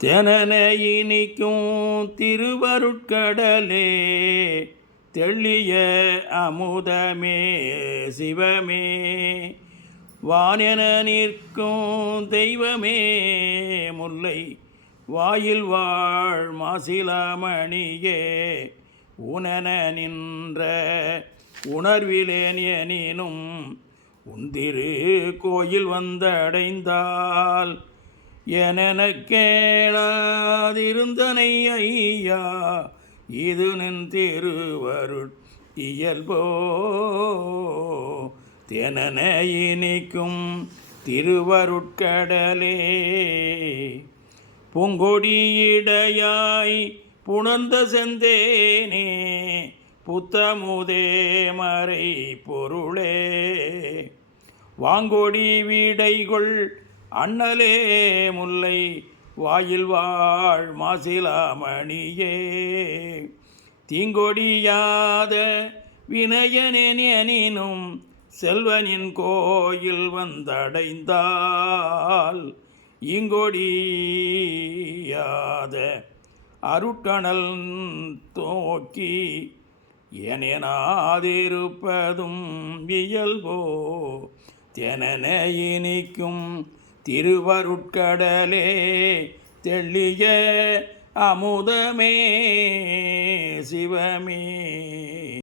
தெனன இனிக்கும் திருவருட்கடலே, தெள்ளிய அமுதமே சிவமே, வானென நிற்கும் தெய்வமே முல்லை வாயில் வாழ் மாசிலாமணியே, உனென நின்ற உணர்விலேன் எனினும் உந்திரு கோயில் வந்தடைந்தால் எனக் கேளாதிருந்தனை ஐயா, இது நின் திருவருட் இயல்போ. தெனன இனிக்கும் திருவருட்கடலே, பூங்கொடியிடையாய் புணர்ந்த செந்தேனே, புத்தமுதே மறை பொருளே, வாங்கொடி வீடைகொள் அண்ணலே முல்லை வாயில் வாழ் மாசிலாமணியே, தீங்கொடியாத வினயனெனினும் செல்வனின் கோயில் வந்தடைந்தால், இங்கொடியாத அருட்கணல் தோக்கி எனேனாதிருப்பதும் இயல்போ. தெனன இனிக்கும் திருவருட்கடலே, தெள்ளிய அமுதமே சிவமே.